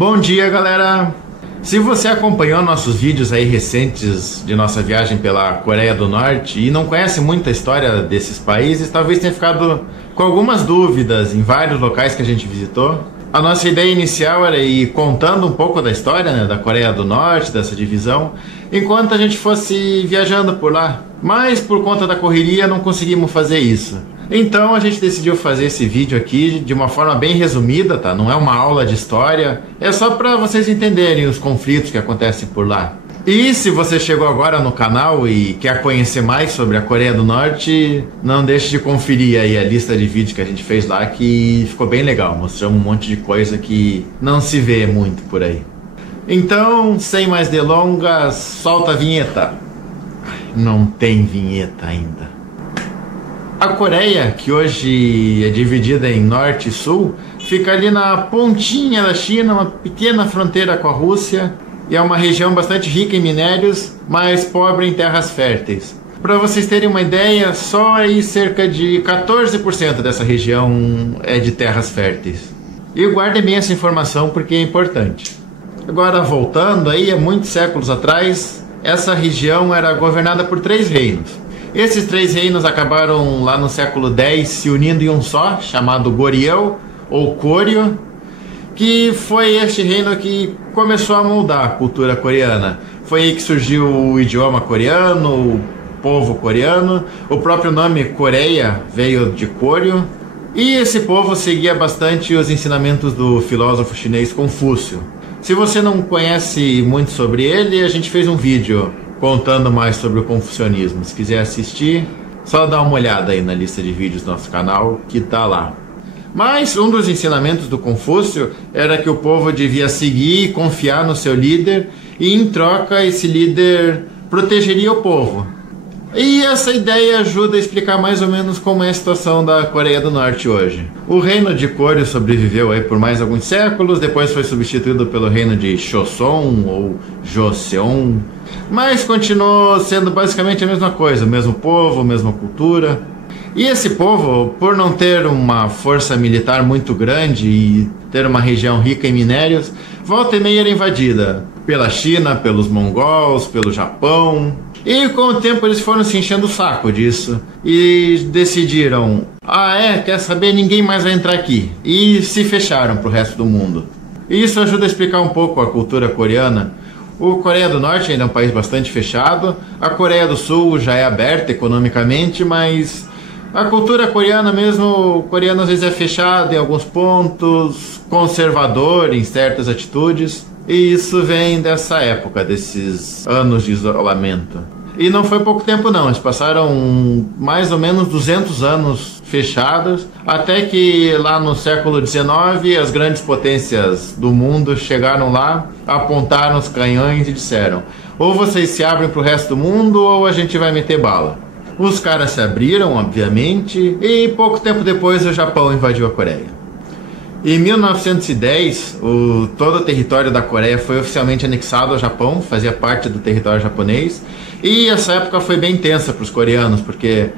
Bom dia, galera! Se você acompanhou nossos vídeos aí recentes de nossa viagem pela Coreia do Norte e não conhece muito a história desses países, talvez tenha ficado com algumas dúvidas em vários locais que a gente visitou. A nossa ideia inicial era ir contando um pouco da história, né, da Coreia do Norte, dessa divisão, enquanto a gente fosse viajando por lá. Mas por conta da correria não conseguimos fazer isso. Então a gente decidiu fazer esse vídeo aqui de uma forma bem resumida, tá? Não é uma aula de história, é só para vocês entenderem os conflitos que acontecem por lá. E se você chegou agora no canal e quer conhecer mais sobre a Coreia do Norte, não deixe de conferir aí a lista de vídeos que a gente fez lá, que ficou bem legal. Mostramos um monte de coisa que não se vê muito por aí. Então, sem mais delongas, solta a vinheta. Não tem vinheta ainda. A Coreia, que hoje é dividida em norte e sul, fica ali na pontinha da China, uma pequena fronteira com a Rússia, e é uma região bastante rica em minérios, mas pobre em terras férteis. Para vocês terem uma ideia, só aí cerca de 14% dessa região é de terras férteis. E guardem bem essa informação porque é importante. Agora, voltando aí, há muitos séculos atrás, essa região era governada por 3 reinos. Esses 3 reinos acabaram lá no século X se unindo em um só, chamado Goryeo, ou Koryo, que foi este reino que começou a moldar a cultura coreana. Foi aí que surgiu o idioma coreano, o povo coreano, o próprio nome Coreia veio de Koryo, e esse povo seguia bastante os ensinamentos do filósofo chinês Confúcio. Se você não conhece muito sobre ele, a gente fez um vídeo contando mais sobre o confucionismo. Se quiser assistir, só dá uma olhada aí na lista de vídeos do nosso canal, que tá lá. Mas um dos ensinamentos do Confúcio era que o povo devia seguir e confiar no seu líder, e em troca esse líder protegeria o povo. E essa ideia ajuda a explicar mais ou menos como é a situação da Coreia do Norte hoje. O reino de Koryo sobreviveu aí por mais alguns séculos, depois foi substituído pelo reino de Choson ou Joseon, mas continuou sendo basicamente a mesma coisa, o mesmo povo, a mesma cultura. E esse povo, por não ter uma força militar muito grande e ter uma região rica em minérios, volta e meia era invadida pela China, pelos mongols, pelo Japão. E com o tempo eles foram se enchendo o saco disso e decidiram, quer saber, ninguém mais vai entrar aqui. E se fecharam para o resto do mundo. E isso ajuda a explicar um pouco a cultura coreana. O Coreia do Norte ainda é um país bastante fechado, a Coreia do Sul já é aberta economicamente, mas a cultura coreana mesmo, o coreano às vezes é fechado em alguns pontos, conservador em certas atitudes. E isso vem dessa época, desses anos de isolamento. E não foi pouco tempo não, eles passaram mais ou menos 200 anos fechados, até que lá no século XIX as grandes potências do mundo chegaram lá, apontaram os canhões e disseram: ou vocês se abrem para o resto do mundo ou a gente vai meter bala. Os caras se abriram, obviamente, e pouco tempo depois o Japão invadiu a Coreia. Em 1910, todo o território da Coreia foi oficialmente anexado ao Japão, fazia parte do território japonês, e essa época foi bem tensa para os coreanos, porque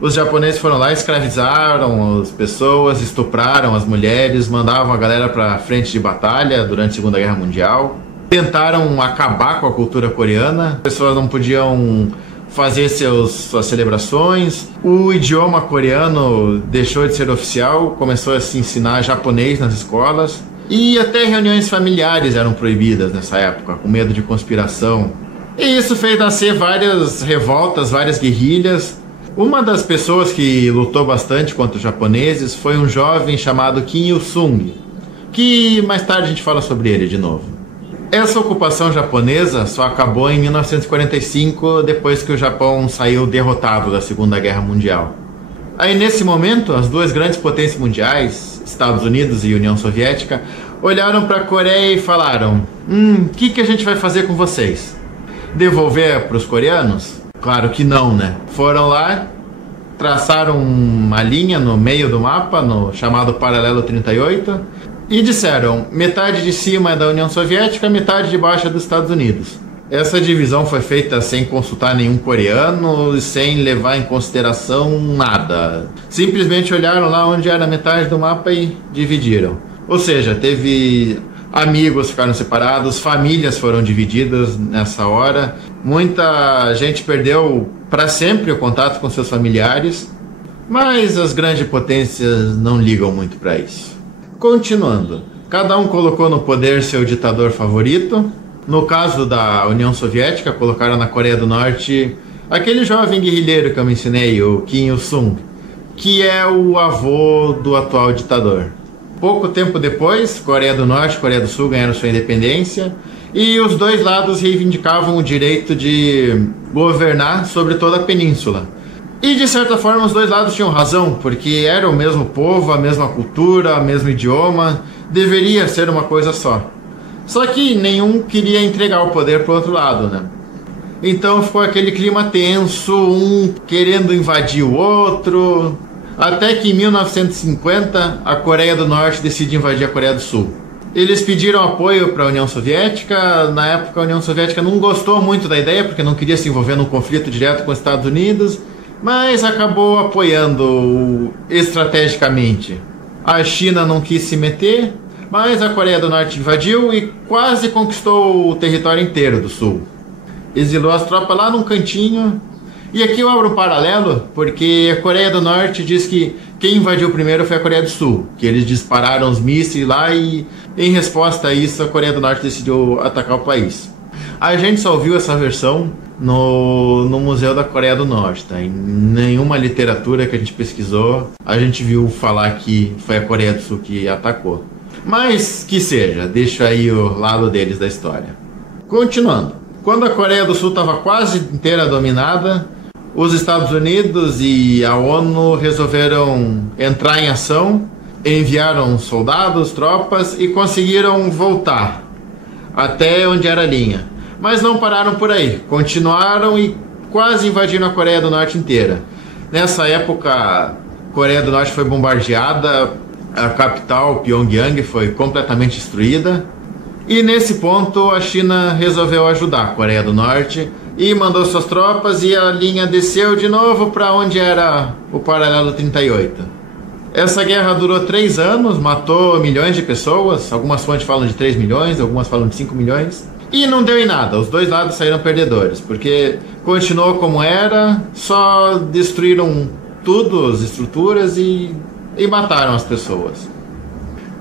os japoneses foram lá, escravizaram as pessoas, estupraram as mulheres, mandavam a galera para a frente de batalha durante a Segunda Guerra Mundial, tentaram acabar com a cultura coreana, as pessoas não podiam fazer suas celebrações, o idioma coreano deixou de ser oficial, começou a se ensinar japonês nas escolas, e até reuniões familiares eram proibidas nessa época, com medo de conspiração. E isso fez nascer várias revoltas, várias guerrilhas. Uma das pessoas que lutou bastante contra os japoneses foi um jovem chamado Kim Il-sung, que mais tarde a gente fala sobre ele de novo. Essa ocupação japonesa só acabou em 1945, depois que o Japão saiu derrotado da Segunda Guerra Mundial. Aí nesse momento, as duas grandes potências mundiais, Estados Unidos e União Soviética, olharam para a Coreia e falaram: que a gente vai fazer com vocês? Devolver para os coreanos? Claro que não, né? Foram lá, traçaram uma linha no meio do mapa, no chamado Paralelo 38, e disseram: metade de cima é da União Soviética, metade de baixo é dos Estados Unidos. Essa divisão foi feita sem consultar nenhum coreano e sem levar em consideração nada. Simplesmente olharam lá onde era metade do mapa e dividiram. Ou seja, teve Amigos ficaram separados, famílias foram divididas nessa hora. Muita gente perdeu para sempre o contato com seus familiares, mas as grandes potências não ligam muito para isso. Continuando, cada um colocou no poder seu ditador favorito. No caso da União Soviética, colocaram na Coreia do Norte aquele jovem guerrilheiro que eu mencionei, o Kim Il-sung, que é o avô do atual ditador. Pouco tempo depois, Coreia do Norte e Coreia do Sul ganharam sua independência e os dois lados reivindicavam o direito de governar sobre toda a península. E de certa forma os dois lados tinham razão, porque era o mesmo povo, a mesma cultura, o mesmo idioma, deveria ser uma coisa só. Só que nenhum queria entregar o poder para o outro lado, né? Então ficou aquele clima tenso, um querendo invadir o outro, até que em 1950 a Coreia do Norte decide invadir a Coreia do Sul. Eles pediram apoio para a União Soviética. Na época a União Soviética não gostou muito da ideia, porque não queria se envolver num conflito direto com os Estados Unidos, mas acabou apoiando estrategicamente. A China não quis se meter, mas a Coreia do Norte invadiu e quase conquistou o território inteiro do Sul. Exilou as tropas lá num cantinho. E aqui eu abro um paralelo, porque a Coreia do Norte diz que quem invadiu primeiro foi a Coreia do Sul, que eles dispararam os mísseis lá e, em resposta a isso, a Coreia do Norte decidiu atacar o país. A gente só viu essa versão no Museu da Coreia do Norte, tá? Em nenhuma literatura que a gente pesquisou, a gente viu falar que foi a Coreia do Sul que atacou. Mas que seja, deixa aí o lado deles da história. Continuando. Quando a Coreia do Sul estava quase inteira dominada, os Estados Unidos e a ONU resolveram entrar em ação, enviaram soldados, tropas e conseguiram voltar até onde era a linha. Mas não pararam por aí, continuaram e quase invadiram a Coreia do Norte inteira. Nessa época, a Coreia do Norte foi bombardeada, a capital, Pyongyang, foi completamente destruída. E nesse ponto a China resolveu ajudar a Coreia do Norte e mandou suas tropas e a linha desceu de novo para onde era o paralelo 38. Essa guerra durou 3 anos, matou milhões de pessoas, algumas fontes falam de 3 milhões, algumas falam de 5 milhões. E não deu em nada, os dois lados saíram perdedores, porque continuou como era, só destruíram tudo, as estruturas e mataram as pessoas.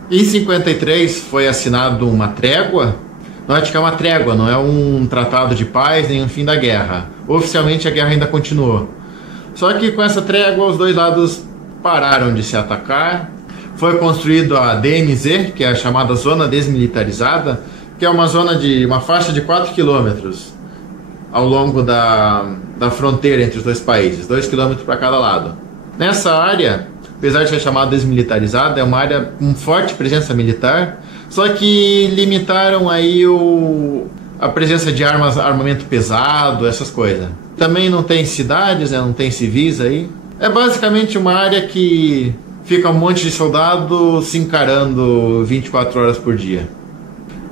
Em 53 foi assinado uma trégua. Note que é uma trégua, não é um tratado de paz nem um fim da guerra. Oficialmente a guerra ainda continuou. Só que com essa trégua os dois lados pararam de se atacar. Foi construído a DMZ, que é a chamada Zona Desmilitarizada, que é uma zona de uma faixa de 4 quilômetros ao longo da fronteira entre os dois países, 2 quilômetros para cada lado. Nessa área, apesar de ser chamada desmilitarizada, é uma área com forte presença militar, só que limitaram aí a presença de armas, armamento pesado, essas coisas. Também não tem cidades, né, não tem civis aí. É basicamente uma área que fica um monte de soldado se encarando 24 horas por dia.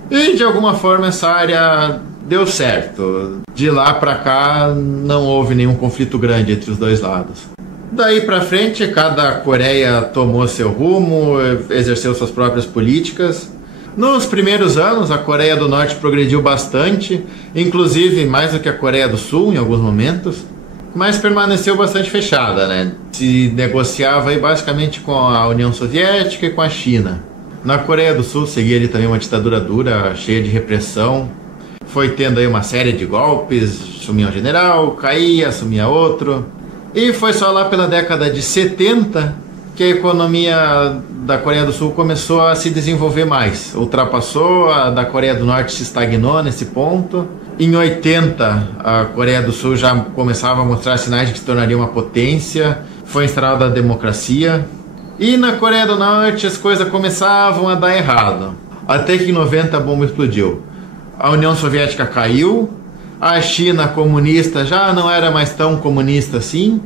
E de alguma forma essa área deu certo. De lá para cá não houve nenhum conflito grande entre os dois lados. Daí para frente, cada Coreia tomou seu rumo, exerceu suas próprias políticas. Nos primeiros anos, a Coreia do Norte progrediu bastante, inclusive mais do que a Coreia do Sul em alguns momentos, mas permaneceu bastante fechada, né? Se negociava aí basicamente com a União Soviética e com a China. Na Coreia do Sul seguia ali também uma ditadura dura, cheia de repressão. Foi tendo aí uma série de golpes, sumia um general, caía, assumia outro. E foi só lá pela década de 70 que a economia da Coreia do Sul começou a se desenvolver mais. Ultrapassou, a da Coreia do Norte se estagnou nesse ponto. Em 80, a Coreia do Sul já começava a mostrar sinais de que se tornaria uma potência. Foi instalada a democracia. E na Coreia do Norte as coisas começavam a dar errado. Até que em 90 a bomba explodiu. A União Soviética caiu. A China comunista já não era mais tão comunista assim.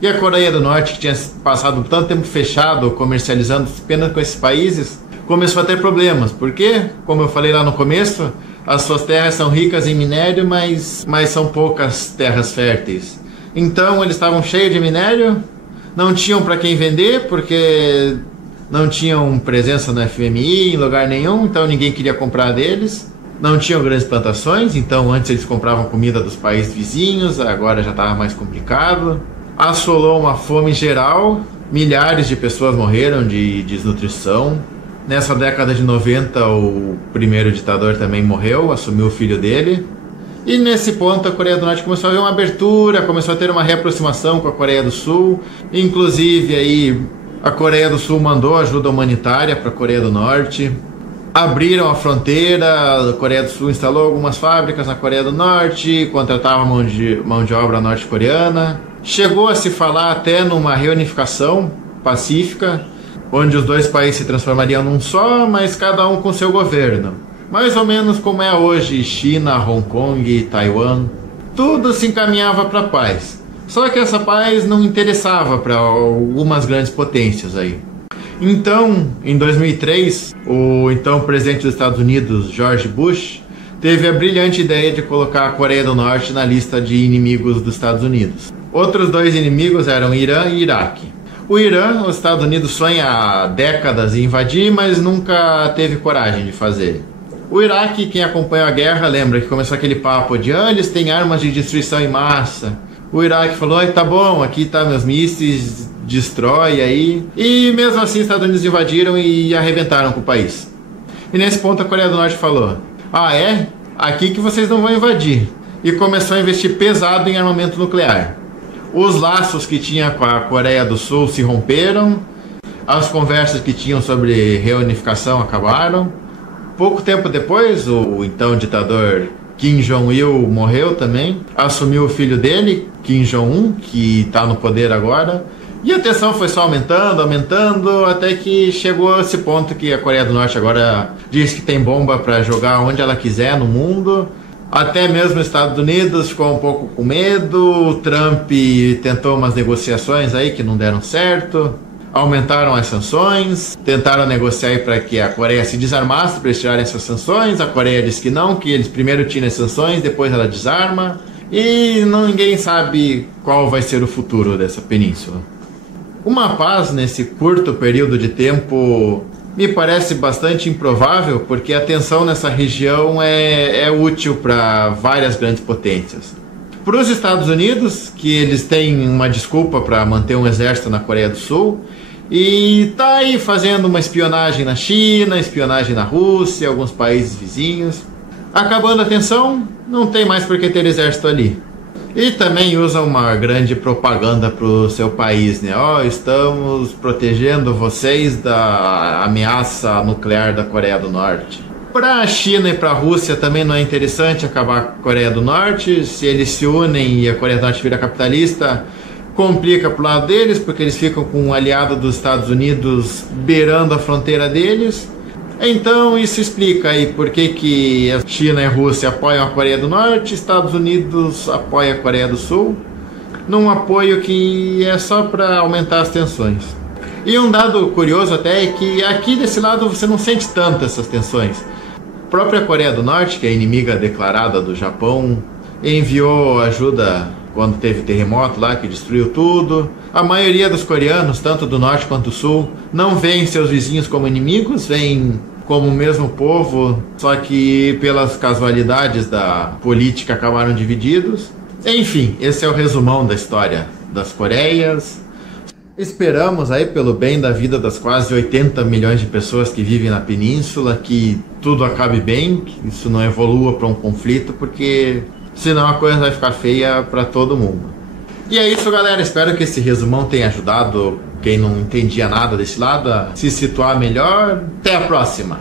E a Coreia do Norte, que tinha passado tanto tempo fechado, comercializando apenas com esses países, começou a ter problemas. Porque, como eu falei lá no começo, as suas terras são ricas em minério, mas são poucas terras férteis. Então eles estavam cheios de minério, não tinham para quem vender, porque não tinham presença no FMI em lugar nenhum, então ninguém queria comprar deles. Não tinham grandes plantações, então antes eles compravam comida dos países vizinhos, agora já estava mais complicado. Assolou uma fome geral, milhares de pessoas morreram de desnutrição. Nessa década de 90, o primeiro ditador também morreu, assumiu o filho dele. E nesse ponto a Coreia do Norte começou a ver uma abertura, começou a ter uma reaproximação com a Coreia do Sul. Inclusive aí a Coreia do Sul mandou ajuda humanitária para a Coreia do Norte. Abriram a fronteira, a Coreia do Sul instalou algumas fábricas na Coreia do Norte, contratava mão de obra norte-coreana. Chegou a se falar até numa reunificação pacífica, onde os dois países se transformariam num só, mas cada um com seu governo. Mais ou menos como é hoje China, Hong Kong, Taiwan. Tudo se encaminhava para a paz. Só que essa paz não interessava para algumas grandes potências aí. Então, em 2003, o então presidente dos Estados Unidos, George Bush, teve a brilhante ideia de colocar a Coreia do Norte na lista de inimigos dos Estados Unidos. Outros dois inimigos eram Irã e Iraque. O Irã, os Estados Unidos sonham há décadas em invadir, mas nunca teve coragem de fazer. O Iraque, quem acompanhou a guerra, lembra que começou aquele papo de eles têm armas de destruição em massa. O Iraque falou, tá bom, aqui tá meus mísseis, destrói aí. E mesmo assim os Estados Unidos invadiram e arrebentaram com o país. E nesse ponto a Coreia do Norte falou, é? Aqui que vocês não vão invadir. E começou a investir pesado em armamento nuclear. Os laços que tinha com a Coreia do Sul se romperam. As conversas que tinham sobre reunificação acabaram. Pouco tempo depois, o então ditador Kim Jong-il morreu também. Assumiu o filho dele, Kim Jong-un, que está no poder agora. E a tensão foi só aumentando, até que chegou a esse ponto que a Coreia do Norte agora diz que tem bomba para jogar onde ela quiser no mundo. Até mesmo os Estados Unidos ficou um pouco com medo. O Trump tentou umas negociações aí que não deram certo. Aumentaram as sanções, tentaram negociar para que a Coreia se desarmasse para eles tirarem essas sanções. A Coreia disse que não, que eles primeiro tiram as sanções, depois ela desarma. E ninguém sabe qual vai ser o futuro dessa península. Uma paz nesse curto período de tempo me parece bastante improvável, porque a tensão nessa região é útil para várias grandes potências. Para os Estados Unidos, que eles têm uma desculpa para manter um exército na Coreia do Sul, e tá aí fazendo uma espionagem na China, espionagem na Rússia, alguns países vizinhos. Acabando a tensão, não tem mais por que ter exército ali. E também usa uma grande propaganda para o seu país, né? Estamos protegendo vocês da ameaça nuclear da Coreia do Norte. Para a China e para a Rússia também não é interessante acabar com a Coreia do Norte. Se eles se unem e a Coreia do Norte vira capitalista, complica para o lado deles, porque eles ficam com um aliado dos Estados Unidos beirando a fronteira deles. Então isso explica aí por que a China e a Rússia apoiam a Coreia do Norte, Estados Unidos apoia a Coreia do Sul, num apoio que é só para aumentar as tensões. E um dado curioso até é que aqui desse lado você não sente tanto essas tensões. A própria Coreia do Norte, que é inimiga declarada do Japão, enviou ajuda quando teve terremoto lá que destruiu tudo. A maioria dos coreanos, tanto do norte quanto do sul, não veem seus vizinhos como inimigos, veem como o mesmo povo, só que pelas casualidades da política acabaram divididos. Enfim, esse é o resumão da história das Coreias. Esperamos aí, pelo bem da vida das quase 80 milhões de pessoas que vivem na península, que tudo acabe bem, que isso não evolua para um conflito, porque senão a coisa vai ficar feia para todo mundo. E é isso, galera. Espero que esse resumão tenha ajudado quem não entendia nada desse lado a se situar melhor. Até a próxima!